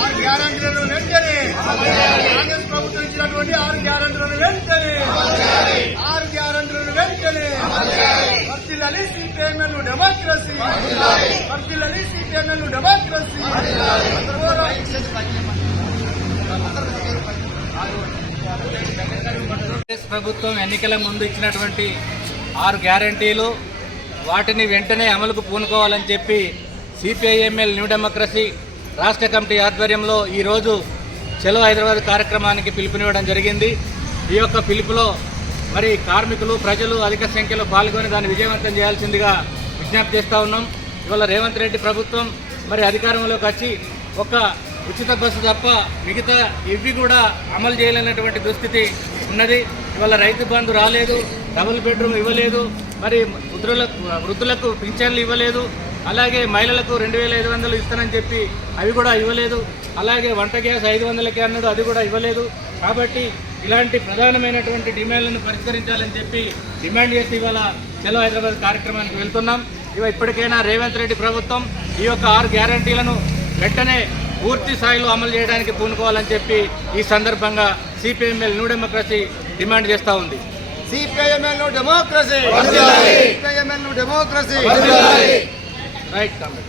ఆరు గ్యారెంటీలను వెంటనే కాంగ్రెస్ ప్రభుత్వం ఇచ్చినటువంటి 6 గ్యారెంటీలను వెంటనే 6 గ్యారెంటీలను వెంటనే వర్ధిల్లాలి సిపిఎంఎల్ డెమోక్రసీ, వర్ధిల్లాలి సిపిఎంఎల్ డెమోక్రసీ. కాంగ్రెస్ ప్రభుత్వం ఎన్నికల ముందు ఇచ్చినటువంటి 6 గ్యారెంటీలు వాటిని వెంటనే అమలుకు పూనుకోవాలని చెప్పి సిపిఐఎంఎల్ న్యూ డెమోక్రసీ రాష్ట్ర కమిటీ ఆధ్వర్యంలో ఈరోజు చలో హైదరాబాద్ కార్యక్రమానికి పిలుపునివ్వడం జరిగింది. ఈ యొక్క పిలుపులో మరి కార్మికులు, ప్రజలు అధిక సంఖ్యలో పాల్గొని దాన్ని విజయవంతం చేయాల్సిందిగా విజ్ఞప్తి చేస్తూ ఉన్నాం. ఇవాళ రేవంత్ రెడ్డి ప్రభుత్వం మరి అధికారంలోకి వచ్చి ఒక ఉచిత బస్సు తప్ప మిగతా ఇవి కూడా అమలు చేయలేనటువంటి దుస్థితి ఉన్నది. ఇవాళ రైతు బంధు రాలేదు, డబుల్ బెడ్రూమ్ ఇవ్వలేదు, మరి వృద్ధులకు పింఛన్లు ఇవ్వలేదు, అలాగే మహిళలకు 2500 ఇస్తానని చెప్పి అవి కూడా ఇవ్వలేదు, అలాగే వంట గ్యాస్ 500కే అన్నాడు, అది కూడా ఇవ్వలేదు. కాబట్టి ఇలాంటి ప్రధానమైనటువంటి డిమాండ్లను పరిష్కరించాలని చెప్పి డిమాండ్ చేసి ఇవాళ చలో హైదరాబాద్ కార్యక్రమానికి వెళ్తున్నాం. ఇప్పటికైనా రేవంత్ రెడ్డి ప్రభుత్వం ఈ యొక్క 6 గ్యారెంటీలను వెంటనే పూర్తి స్థాయిలో అమలు చేయడానికి పూనుకోవాలని చెప్పి ఈ సందర్భంగా సిపిఎంఎల్ న్యూ డెమోక్రసీ డిమాండ్ చేస్తూ ఉంది. CPIML democracy, CPIML democracy. Right comment.